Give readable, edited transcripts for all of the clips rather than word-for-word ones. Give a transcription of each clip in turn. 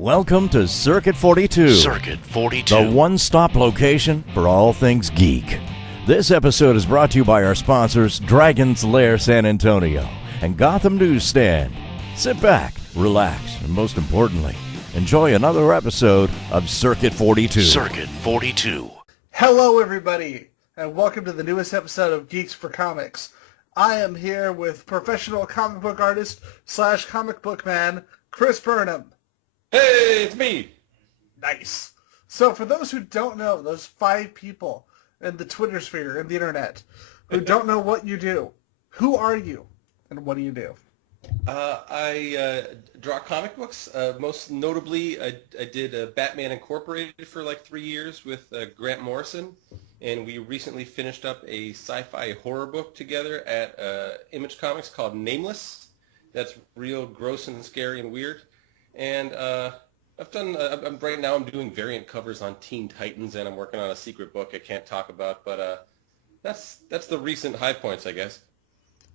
Welcome to Circuit 42. Circuit 42. The one-stop location for all things geek. This episode is brought to you by our sponsors, Dragon's Lair San Antonio and Gotham Newsstand. Sit back, relax, and most importantly, enjoy another episode of Circuit 42. Circuit 42. Hello, everybody, and welcome to the newest episode of Geeks4Comics. I am here with professional comic book artist / comic book man, Chris Burnham. Hey, it's me. Nice. So for those who don't know, those 5 people in the Twitter sphere and the internet who don't know what you do, who are you and what do you do? I draw comic books. Most notably, I did Batman Incorporated for like 3 years with Grant Morrison, and we recently finished up a sci-fi horror book together at Image Comics called Nameless. That's real gross and scary and weird. And I've done, right now I'm doing variant covers on Teen Titans, and I'm working on a secret book I can't talk about, but that's the recent high points, I guess.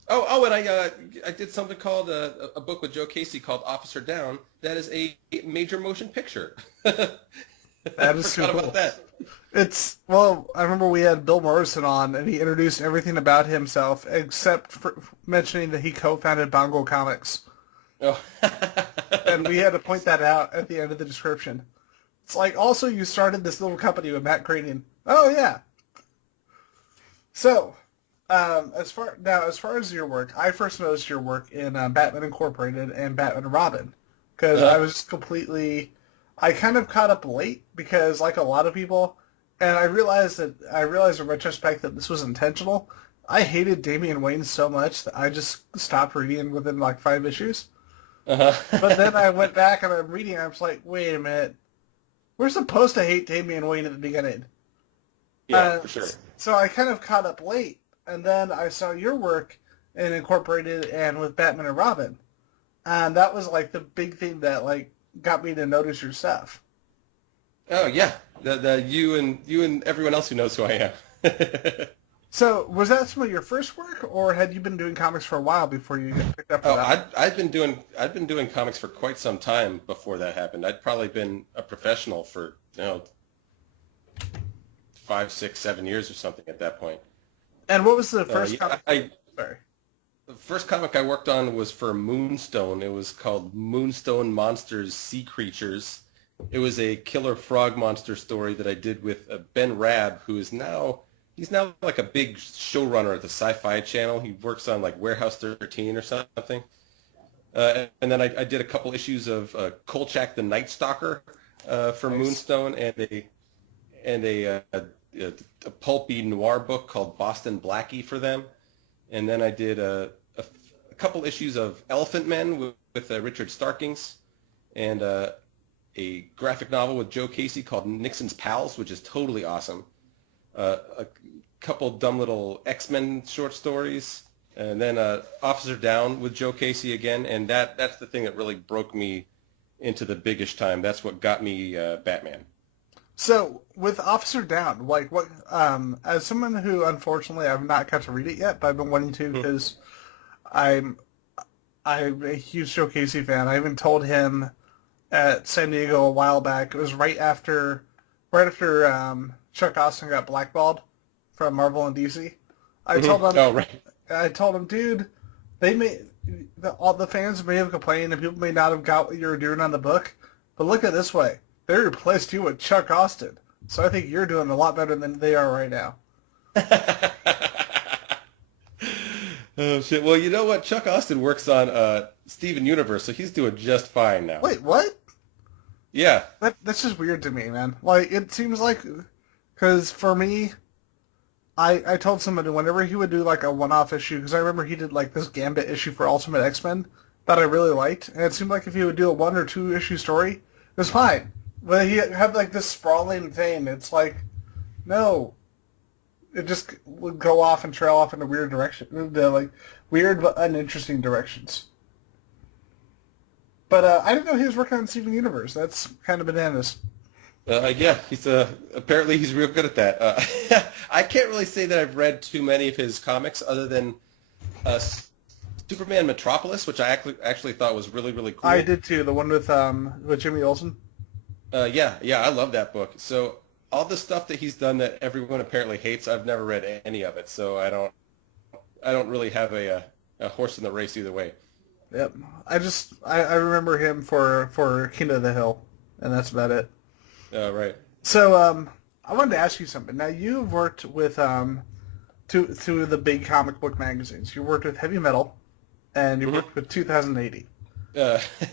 Oh, and I did something called, a book with Joe Casey called Officer Downe. That is a major motion picture. That is super cool. About that. I remember we had Bill Morrison on, and he introduced everything about himself, except for mentioning that he co-founded Bongo Comics. Oh. And we had to point that out at the end of the description. It's like, also you started this little company with Matt Craning. Oh, yeah. So, as far as your work, I first noticed your work in Batman Incorporated and Batman and Robin. Because I kind of caught up late because, like a lot of people, and I realized in retrospect that this was intentional. I hated Damian Wayne so much that I just stopped reading within like 5 issues. Uh-huh. But then I went back and I'm reading and I was like, wait a minute. We're supposed to hate Damian Wayne at the beginning. Yeah, for sure. So I kind of caught up late. And then I saw your work in Incorporated and with Batman and Robin. And that was like the big thing that like got me to notice your stuff. Oh, yeah. You and everyone else who knows who I am. So, was that some of your first work, or had you been doing comics for a while before you got picked up for that? I've been doing comics for quite some time before that happened. I'd probably been a professional for 5, 6, 7 years or something at that point. And what was the first comic? The first comic I worked on was for Moonstone. It was called Moonstone Monsters Sea Creatures. It was a killer frog monster story that I did with Ben Rabb, who is now... He's now like a big showrunner at the Sci-Fi Channel. He works on like Warehouse 13 or something. And then I did a couple issues of Kolchak the Night Stalker for nice. Moonstone, and a pulpy noir book called Boston Blackie for them. And then I did a couple issues of Elephant Men with Richard Starkings, and a graphic novel with Joe Casey called Nixon's Pals, which is totally awesome. A couple dumb little X-Men short stories, and then Officer Downe with Joe Casey again, and that's the thing that really broke me into the biggish time. That's what got me Batman. So, with Officer Downe, like what? As someone who, unfortunately, I've not got to read it yet, but I've been wanting to because I'm a huge Joe Casey fan. I even told him at San Diego a while back. It was right after Chuck Austin got blackballed from Marvel and DC. I told him, dude, all the fans may have complained and people may not have got what you were doing on the book, but look at it this way. They replaced you with Chuck Austin. So I think you're doing a lot better than they are right now. Oh, shit. Well, you know what? Chuck Austin works on Steven Universe, so he's doing just fine now. Wait, what? Yeah. That's just weird to me, man. Like, it seems like... Because for me, I told somebody whenever he would do like a one-off issue, because I remember he did like this Gambit issue for Ultimate X-Men that I really liked, and it seemed like if he would do a 1 or 2 issue story, it was fine. But he had like this sprawling thing. It's like, no, it just would go off and trail off in a weird direction, like weird but uninteresting directions. But I didn't know he was working on Steven Universe. That's kind of bananas. Yeah, apparently he's real good at that. I can't really say that I've read too many of his comics other than Superman Metropolis, which I actually thought was really, really cool. I did too. The one with Jimmy Olsen. Yeah, I love that book. So all the stuff that he's done that everyone apparently hates, I've never read any of it. So I don't really have a horse in the race either way. Yep. I remember him for King of the Hill, and that's about it. Right. So I wanted to ask you something. Now you've worked with two of the big comic book magazines. You worked with Heavy Metal, and you worked with 2080.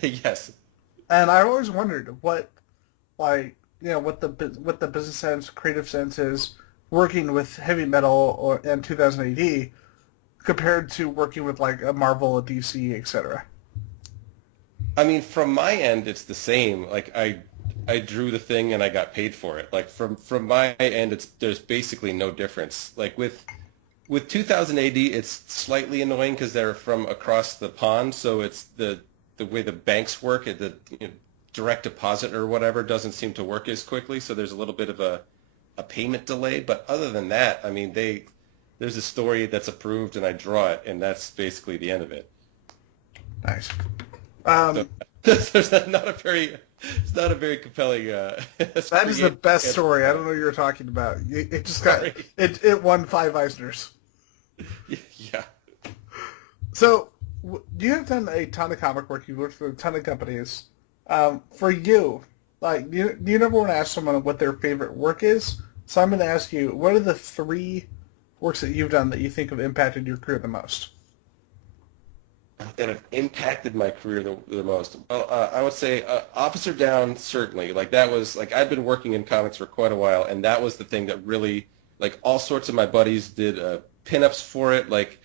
Yes. And I always wondered what the business sense, creative sense is working with Heavy Metal and 2080 compared to working with like a Marvel, a DC, etc. I mean, from my end, it's the same. Like I drew the thing and I got paid for it. Like from my end, there's basically no difference. Like with 2080, it's slightly annoying because they're from across the pond, so it's the way the banks work, the direct deposit or whatever doesn't seem to work as quickly. So there's a little bit of a payment delay. But other than that, I mean, there's a story that's approved and I draw it, and that's basically the end of it. Nice. So, there's not a very compelling. That is the best story. I don't know what you're talking about. It just got it won 5 Eisners. Yeah. So you have done a ton of comic work. You've worked for a ton of companies. For you, like, do you never want to ask someone what their favorite work is? So I'm going to ask you, what are the 3 works that you've done that you think have impacted your career the most? That have impacted my career the most. Well, I would say Officer Downe, certainly. Like, that was, like, I'd been working in comics for quite a while, and that was the thing that really, like, all sorts of my buddies did pinups for it. Like,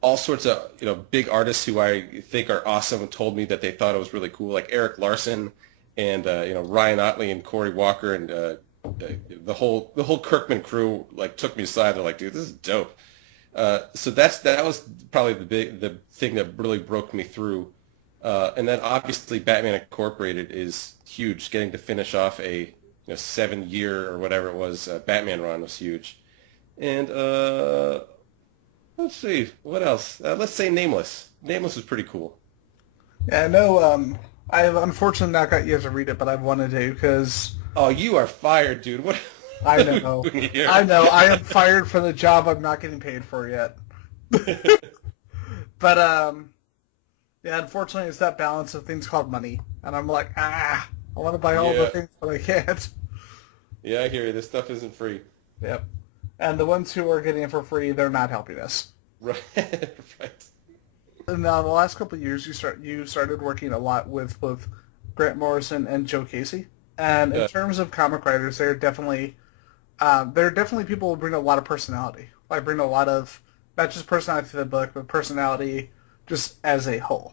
all sorts of, big artists who I think are awesome told me that they thought it was really cool, like Eric Larson and, Ryan Otley and Corey Walker and the whole Kirkman crew, like, took me aside. They're like, dude, this is dope. So that was probably the thing that really broke me through. And then obviously Batman Incorporated is huge. Getting to finish off a 7-year or whatever it was Batman run was huge. And let's see, what else? Let's say Nameless. Nameless was pretty cool. Yeah, I know. I have unfortunately not got you to read it, but I've wanted to because. Oh, you are fired, dude. What? I know. I know. I am fired for the job I'm not getting paid for yet. But yeah, unfortunately, it's that balance of things called money, and I'm like, I want to buy all the things, but I can't. Yeah, I hear you. This stuff isn't free. Yep. And the ones who are getting it for free, they're not helping us. Right. Right. And now, the last couple of years, you started working a lot with both Grant Morrison and Joe Casey. And in terms of comic writers, they're definitely people who bring a lot of personality. Like, bring a lot of, not just personality to the book, but personality just as a whole.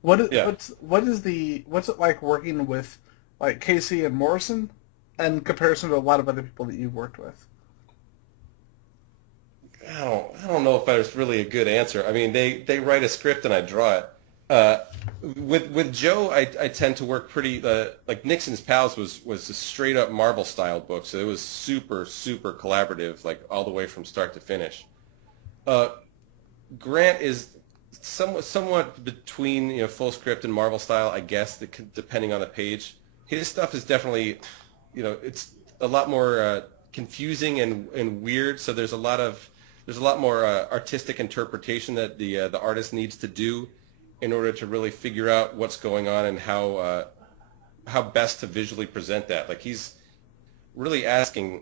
What's it like working with, like, Casey and Morrison in comparison to a lot of other people that you've worked with? I don't know if there's really a good answer. I mean, they write a script and I draw it. With Joe, I tend to work pretty like Nixon's Pals was a straight up Marvel style book, so it was super collaborative, like all the way from start to finish. Grant is somewhat between full script and Marvel style, I guess, depending on the page. His stuff is definitely it's a lot more confusing and weird. So there's a lot more artistic interpretation that the artist needs to do in order to really figure out what's going on and how best to visually present that. Like, he's really asking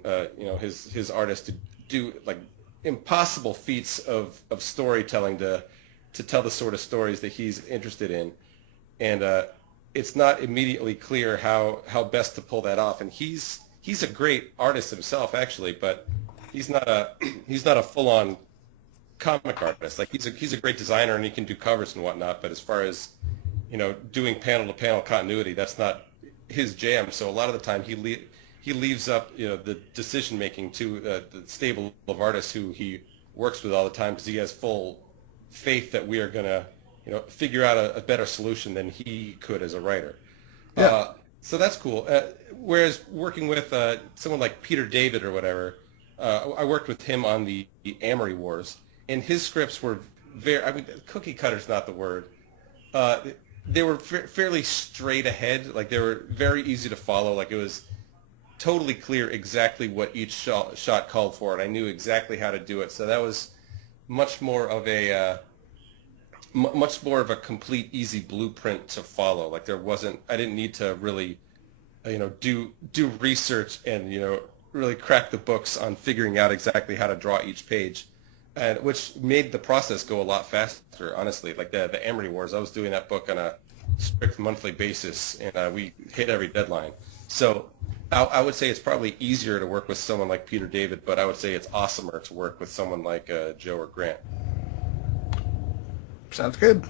his artist to do like impossible feats of storytelling to tell the sort of stories that he's interested in, and it's not immediately clear how best to pull that off. And he's a great artist himself, actually, but he's not a full-on comic artist. Like, he's a great designer and he can do covers and whatnot, but as far as doing panel-to-panel continuity, that's not his jam. So a lot of the time he leaves up the decision making to the stable of artists who he works with all the time, because he has full faith that we are gonna figure out a better solution than he could as a writer. Yeah. So that's cool. Whereas working with someone like Peter David or whatever, I worked with him on the Armory Wars, and his scripts were cookie cutter's not the word. They were fairly straight ahead. Like, they were very easy to follow. Like, it was totally clear exactly what each shot called for, and I knew exactly how to do it. So that was much more of a complete, easy blueprint to follow. Like, I didn't need to really, do research and, really crack the books on figuring out exactly how to draw each page, and which made the process go a lot faster, honestly. Like the Armory Wars, I was doing that book on a strict monthly basis, and we hit every deadline. So I would say it's probably easier to work with someone like Peter David, but I would say it's awesomer to work with someone like Joe or Grant. Sounds good.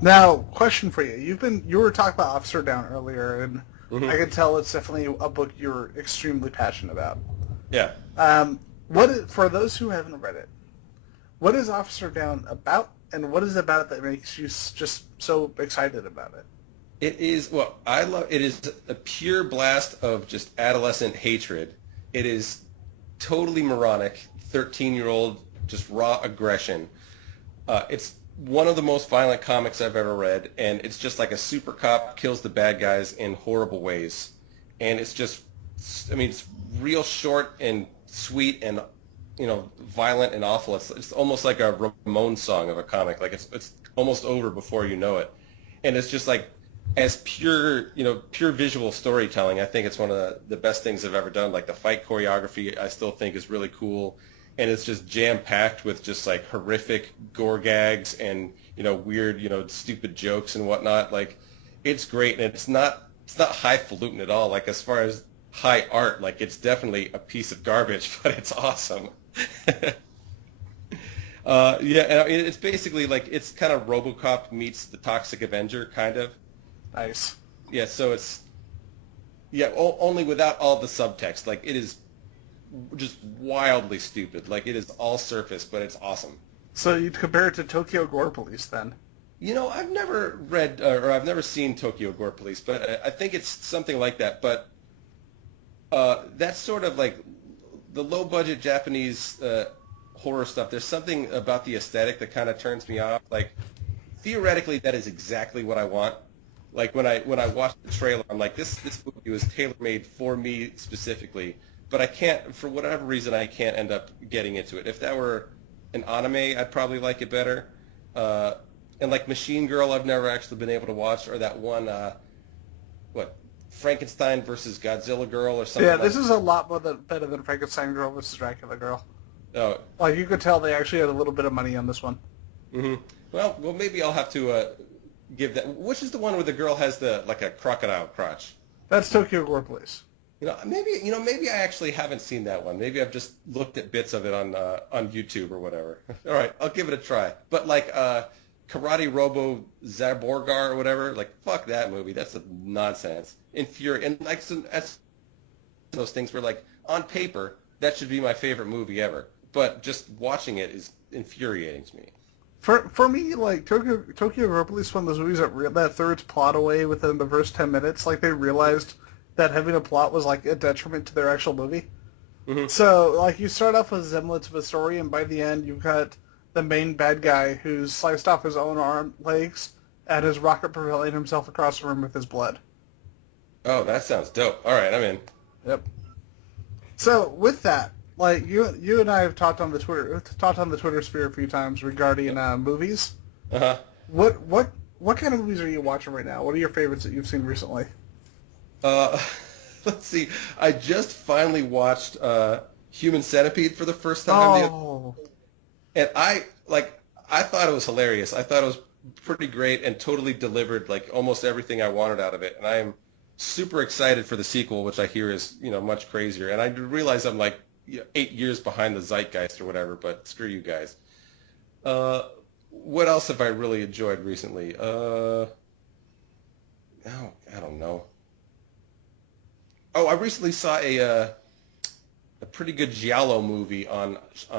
Now, question for you. You were talking about Officer Downe earlier, and I can tell it's definitely a book you're extremely passionate about. Yeah. For those who haven't read it, what is Officer Downe about, and what is it about it that makes you just so excited about it? It is a pure blast of just adolescent hatred. It is totally moronic, 13-year-old, just raw aggression. It's one of the most violent comics I've ever read, and it's just like a super cop kills the bad guys in horrible ways. And it's just, it's real short and sweet and, violent and awful. It's almost like a Ramones song of a comic. Like, it's almost over before you know it. And it's just like, as pure visual storytelling, I think it's one of the best things I've ever done. Like, the fight choreography, I still think is really cool. And it's just jam-packed with just, like, horrific gore gags and, weird, stupid jokes and whatnot. Like, it's great. And it's not highfalutin at all. Like, as far as high art, like, it's definitely a piece of garbage, but it's awesome. And it's basically, like, it's kind of RoboCop meets the Toxic Avenger, kind of. Nice. Yeah, so it's... Yeah, only without all the subtext. Like, it is just wildly stupid. Like, it is all surface, but it's awesome. So you'd compare it to Tokyo Gore Police, then? I've never read, or I've never seen Tokyo Gore Police, but I think it's something like that. But that's sort of like the low-budget Japanese horror stuff. There's something about the aesthetic that kind of turns me off. Like, theoretically, that is exactly what I want. Like, when I watched the trailer, I'm like, this movie was tailor-made for me specifically, but I can't, for whatever reason, I can't end up getting into it. If that were an anime, I'd probably like it better. And like Machine Girl, I've never actually been able to watch, or that one, Frankenstein versus Godzilla Girl or something. Yeah, this is a lot better than Frankenstein Girl versus Dracula Girl. Oh. Like, you could tell they actually had a little bit of money on this one. Mm-hmm. Well, maybe I'll have to give that. Which is the one where the girl has a crocodile crotch? That's Tokyo Gore Police. Maybe I actually haven't seen that one. Maybe I've just looked at bits of it on YouTube or whatever. All right, I'll give it a try. But like Karate Robo Zaborgar or whatever, like, fuck that movie. That's nonsense. Infuriating. And like that's those things where, like, on paper that should be my favorite movie ever, but just watching it is infuriating to me. For me, like, Tokyo Gore Police is one of those movies that threw its plot away within the first 10 minutes. Like, they realized that having a plot was, like, a detriment to their actual movie. Mm-hmm. So, like, you start off with a semblance of a story, and by the end, you've got the main bad guy who's sliced off his own legs and is rocket propelling himself across the room with his blood. Oh, that sounds dope. All right, I'm in. Yep. So, with that, like, you and I have talked on the Twitter sphere a few times regarding movies. Uh-huh. What kind of movies are you watching right now? What are your favorites that you've seen recently? Let's see. I just finally watched Human Centipede for the first time. Oh. And I thought it was hilarious. I thought it was pretty great and totally delivered, like, almost everything I wanted out of it. And I am super excited for the sequel, which I hear is, much crazier. And I realize I'm like 8 years behind the zeitgeist or whatever, but screw you guys. What else have I really enjoyed recently? I don't know. Oh, I recently saw a pretty good giallo movie on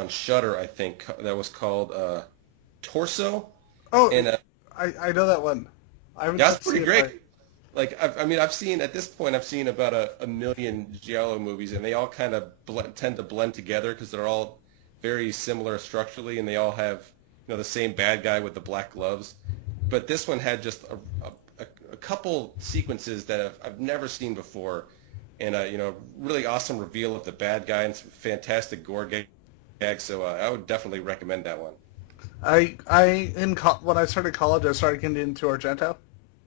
Shudder, I think, that was called Torso. Oh, and I know that one. That's pretty great. I've seen about a million giallo movies, and they all kind of tend to blend together because they're all very similar structurally, and they all have the same bad guy with the black gloves. But this one had just a couple sequences that I've never seen before, and really awesome reveal of the bad guy and some fantastic gore gags. So I would definitely recommend that one. When I started college, I started getting into Argento,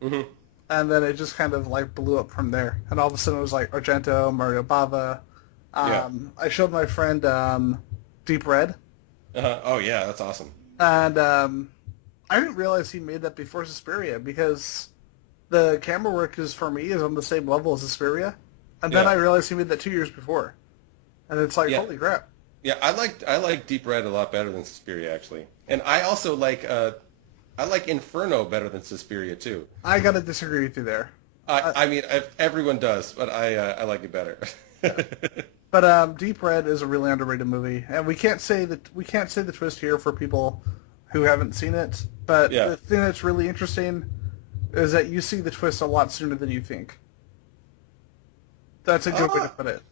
and then it just kind of like blew up from there. And all of a sudden, it was like Argento, Mario Bava. I showed my friend Deep Red. Oh yeah, that's awesome. And I didn't realize he made that before Suspiria, because the camera work for me is on the same level as Suspiria. And then I realized he made that 2 years before. And it's like, holy crap. Yeah, I like Deep Red a lot better than Suspiria, actually. And I also like Inferno better than Suspiria too. I gotta disagree with you there. I mean, everyone does, but I like it better. But Deep Red is a really underrated movie, and we can't say the twist here for people who haven't seen it. But the thing that's really interesting is that you see the twist a lot sooner than you think. That's a good way to put it.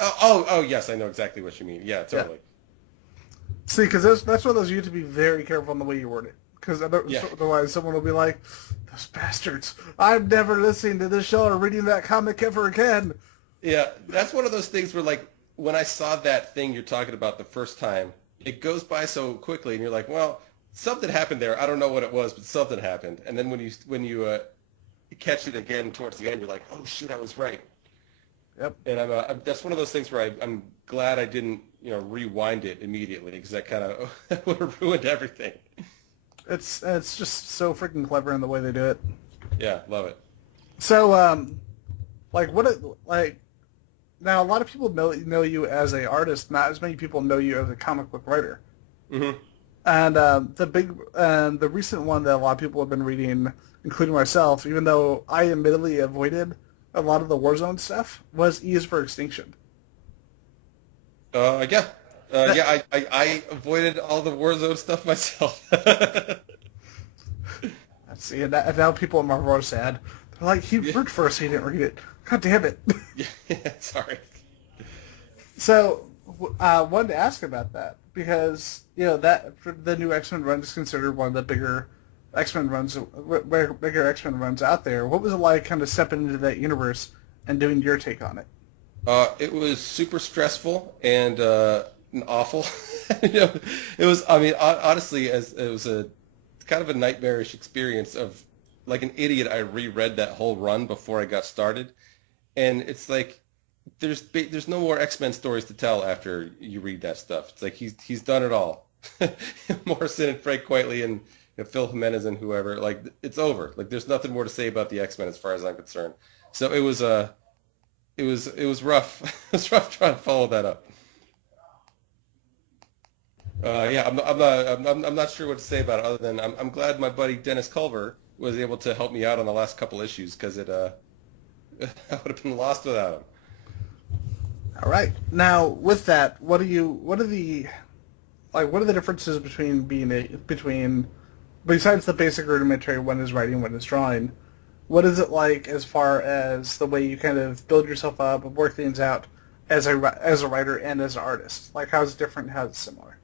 Oh, yes, I know exactly what you mean. Yeah, totally. Yeah. See, because that's one of those you have to be very careful on the way you word it, because otherwise someone will be like, "Those bastards! I'm never listening to this show or reading that comic ever again." Yeah, that's one of those things where, like, when I saw that thing you're talking about the first time, it goes by so quickly, and you're like, well, something happened there. I don't know what it was, but something happened. And then when you catch it again towards the end, you're like, oh shit, I was right. Yep. And that's one of those things where I'm glad I didn't rewind it immediately, because that kind of would have ruined everything. It's just so freaking clever in the way they do it. Yeah, love it. So now, a lot of people know you as an artist. Not as many people know you as a comic book writer. Mm-hmm. And the recent one that a lot of people have been reading, including myself, even though I admittedly avoided a lot of the Warzone stuff, was E is for Extinction. Yeah. I avoided all the Warzone stuff myself. See, and now people in Marvel are sad. They're like, he worked first, he didn't read it. God damn it. Yeah, sorry. So, wanted to ask about that, because, that the new X-Men run is considered one of the bigger X-Men runs out there. What was it like kind of stepping into that universe and doing your take on it? It was super stressful and awful. It was, I mean, honestly, it was a kind of a nightmarish experience of, like an idiot, I reread that whole run before I got started. And it's like, there's no more X-Men stories to tell after you read that stuff. It's like he's done it all. Morrison and Frank Quitely and Phil Jimenez and whoever, like, it's over. Like, there's nothing more to say about the X-Men as far as I'm concerned. So it was rough. It was rough trying to follow that up. I'm not sure what to say about it other than I'm glad my buddy Dennis Culver was able to help me out on the last couple issues, because I would have been lost without him. All right. Now, with that, what are the differences between besides the basic rudimentary one is writing, one is drawing? What is it like as far as the way you kind of build yourself up and work things out as a writer and as an artist? Like, how's it different? How's it similar?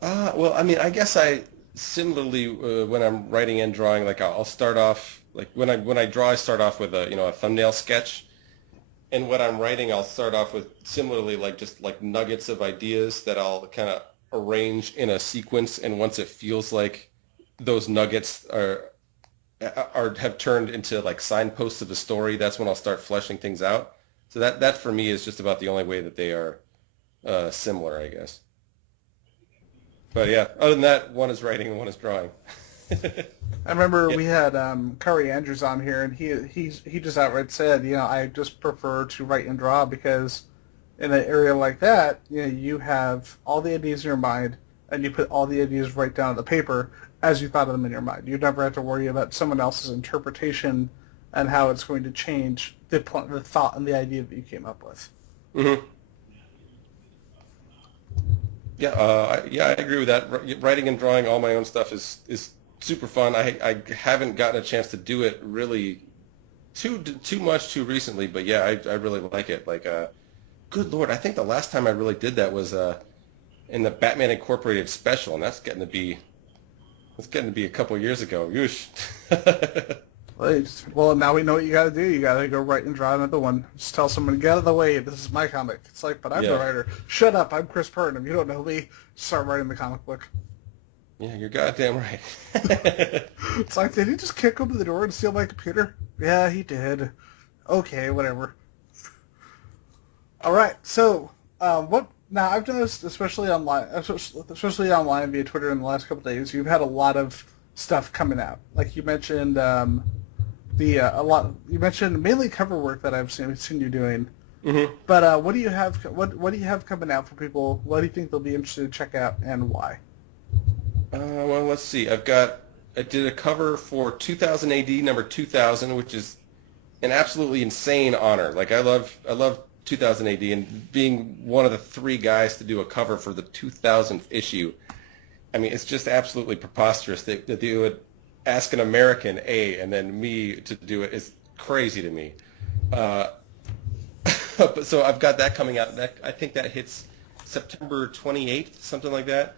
Well, I mean, I guess I similarly when I'm writing and drawing, like I'll start off, like when I draw, I start off with a thumbnail sketch, and when I'm writing, I'll start off with similarly like just like nuggets of ideas that I'll kind of arrange in a sequence, and once it feels like those nuggets have turned into like signposts of the story, that's when I'll start fleshing things out. So that for me is just about the only way that they are similar, I guess. But yeah, other than that, one is writing and one is drawing. I remember we had Curry Andrews on here, and he just outright said, I just prefer to write and draw, because in an area like that, you have all the ideas in your mind, and you put all the ideas right down on the paper as you thought of them in your mind. You never have to worry about someone else's interpretation and how it's going to change the thought and the idea that you came up with. Mm-hmm. Yeah, I agree with that. Writing and drawing all my own stuff is super fun. I haven't gotten a chance to do it really too much too recently, but yeah, I really like it. Like, good Lord, I think the last time I really did that was in the Batman Incorporated special, and that's getting to be a couple years ago. Yoosh. Well, now we know what you got to do. You got to go write and draw another one. Just tell someone, get out of the way. This is my comic. It's like, but I'm the writer. Shut up. I'm Chris Burnham. You don't know me. Start writing the comic book. Yeah, you're goddamn right. It's like, did he just kick open the door and steal my computer? Yeah, he did. Okay, whatever. All right. So, what? Now, I've noticed, especially online via Twitter in the last couple of days, you've had a lot of stuff coming out. Like you mentioned, you mentioned mainly cover work that I've seen you doing. Mm-hmm. But what do you have? What do you have coming out for people? What do you think they'll be interested to check out, and why? Well, let's see. I did a cover for 2000 AD number 2000, which is an absolutely insane honor. Like I love 2000 AD, and being one of the 3 guys to do a cover for the 2000th issue. I mean, it's just absolutely preposterous that they would ask an American, and then me to do it is crazy to me. So I've got that coming out. I think that hits September 28th, something like that.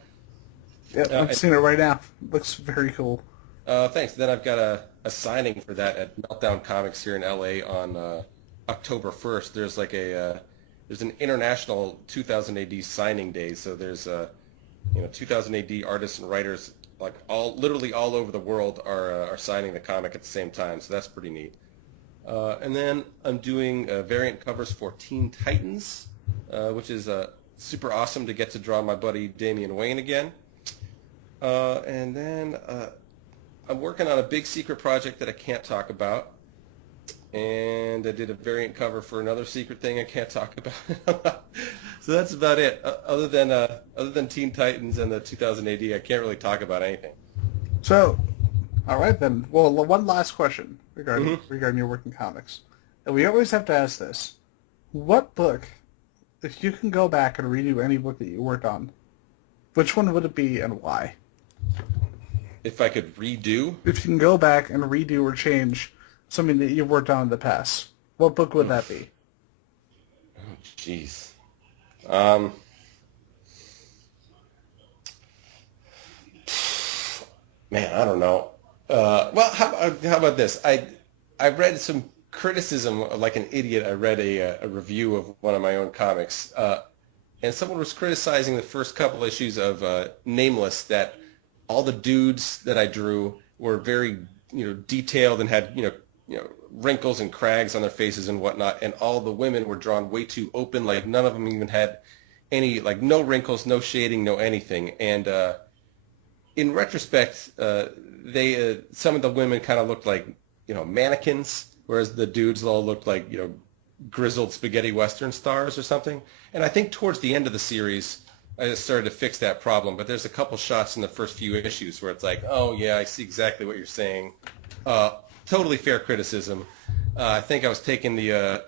Yep, I'm seeing it right now. Looks very cool. Thanks. Then I've got a signing for that at Meltdown Comics here in LA on October 1st. There's like there's an international 2000 AD signing day. So there's 2000 AD artists and writers like literally all over the world are signing the comic at the same time. So that's pretty neat. And then I'm doing variant covers for Teen Titans, which is super awesome to get to draw my buddy Damian Wayne again. And then I'm working on a big secret project that I can't talk about. And I did a variant cover for another secret thing I can't talk about. So that's about it. Other than Teen Titans and the 2000 AD, I can't really talk about anything. So, all right then. Well, one last question regarding your work in comics, and we always have to ask this: what book, if you can go back and redo any book that you worked on, which one would it be and why? If I could redo? If you can go back and redo or change something that you've worked on in the past, what book would that be? Oh, jeez. Man, I don't know. Well, how about this? I read some criticism, like an idiot. I read a review of one of my own comics, and someone was criticizing the first couple issues of Nameless, that all the dudes that I drew were very, detailed and had, wrinkles and crags on their faces and whatnot, and all the women were drawn way too open. Like none of them even had any, like no wrinkles, no shading, no anything. And in retrospect, some of the women kind of looked like, mannequins, whereas the dudes all looked like, grizzled spaghetti western stars or something. And I think towards the end of the series, I just started to fix that problem. But there's a couple shots in the first few issues where it's like, oh yeah, I see exactly what you're saying. Totally fair criticism. I think I was taking the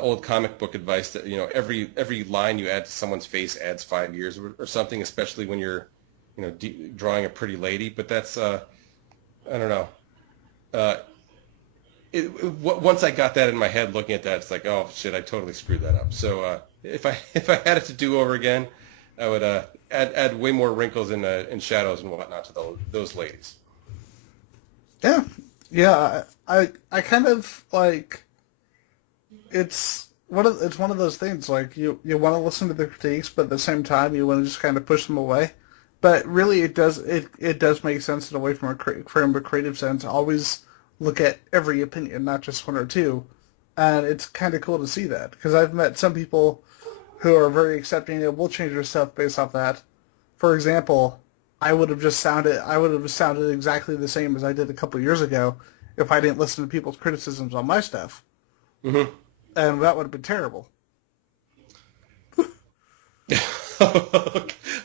old comic book advice that, every line you add to someone's face adds 5 years or something, especially when you're, drawing a pretty lady. But that's, I don't know. Once I got that in my head, looking at that, it's like, oh shit, I totally screwed that up. So if I had it to do over again, I would add way more wrinkles and shadows and whatnot to those ladies. Yeah. I kind of like. It's one of those things, like you want to listen to the critiques, but at the same time you want to just kind of push them away. But really, it does make sense in a way from a creative sense. Always look at every opinion, not just one or two, and it's kind of cool to see that, because I've met some people who are very accepting and will change their stuff based off that. For example, I would have sounded exactly the same as I did a couple of years ago if I didn't listen to people's criticisms on my stuff, and that would have been terrible.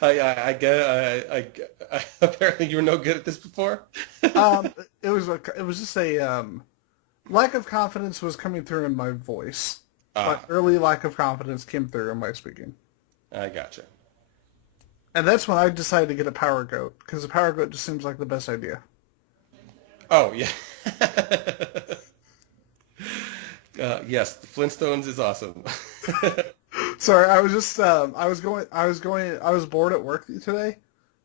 I apparently you were no good at this before. It was just a lack of confidence was coming through in my voice. But early lack of confidence came through in my speaking. I gotcha. And that's when I decided to get a power goat, because the power goat just seems like the best idea. Oh yeah. Yes, the Flintstones is awesome. Sorry, I was just I was bored at work today,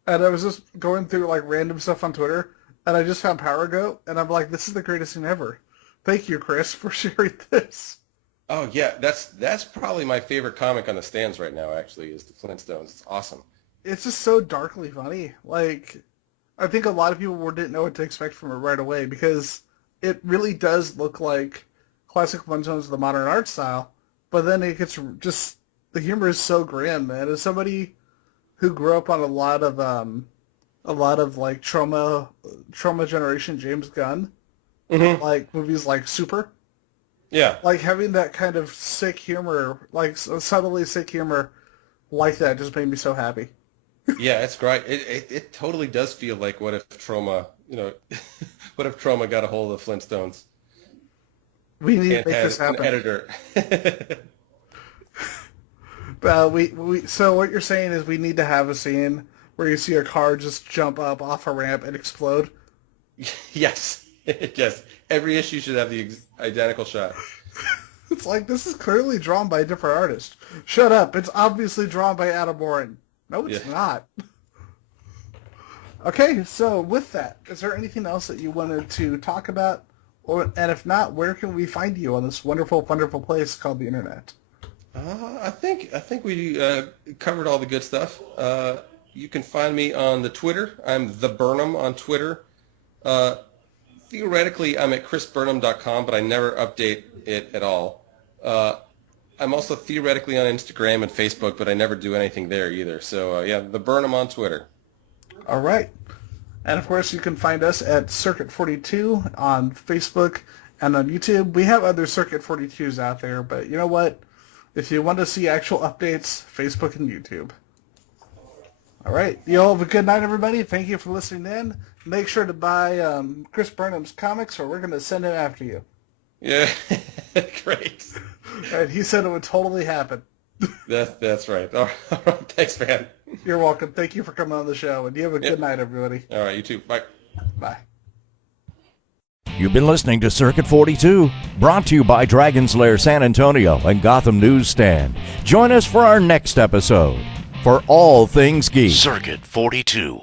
and I was just going through like random stuff on Twitter, and I just found Power Goat, and I'm like, this is the greatest thing ever. Thank you, Chris, for sharing this. Oh yeah, that's probably my favorite comic on the stands right now. Actually, is the Flintstones. It's awesome. It's just so darkly funny. Like, I think a lot of people didn't know what to expect from it right away because it really does look like classic Flintstones with the modern art style. But then it gets just the humor is so grim, man. As somebody who grew up on a lot of like trauma generation James Gunn, like movies like Super. Yeah. Like having that kind of sick humor, like subtly sick humor like that just made me so happy. Yeah, it's great. It totally does feel like what if Trauma, what if Trauma got a hold of the Flintstones? We need to make this happen. An editor. So what you're saying is we need to have a scene where you see a car just jump up off a ramp and explode? Yes. Yes. Every issue should have the identical shot. It's like, this is clearly drawn by a different artist. Shut up. It's obviously drawn by Adam Warren. No, it's not. Okay, so with that, is there anything else that you wanted to talk about? And if not, where can we find you on this wonderful, wonderful place called the Internet? I think we covered all the good stuff. You can find me on the Twitter. I'm the Burnham on Twitter. Theoretically, I'm at chrisburnham.com, but I never update it at all. I'm also theoretically on Instagram and Facebook, but I never do anything there either. So, yeah, the Burnham on Twitter. All right. And, of course, you can find us at Circuit 42 on Facebook and on YouTube. We have other Circuit 42s out there, but you know what? If you want to see actual updates, Facebook and YouTube. All right. You all have a good night, everybody. Thank you for listening in. Make sure to buy Chris Burnham's comics, or we're going to send him after you. Yeah. Great. And he said it would totally happen. That's right. All right. Thanks, man. You're welcome. Thank you for coming on the show, and you have a good night, everybody. All right, you too. Bye. Bye. You've been listening to Circuit 42, brought to you by Dragon's Lair San Antonio and Gotham Newsstand. Join us for our next episode. For all things geek. Circuit 42.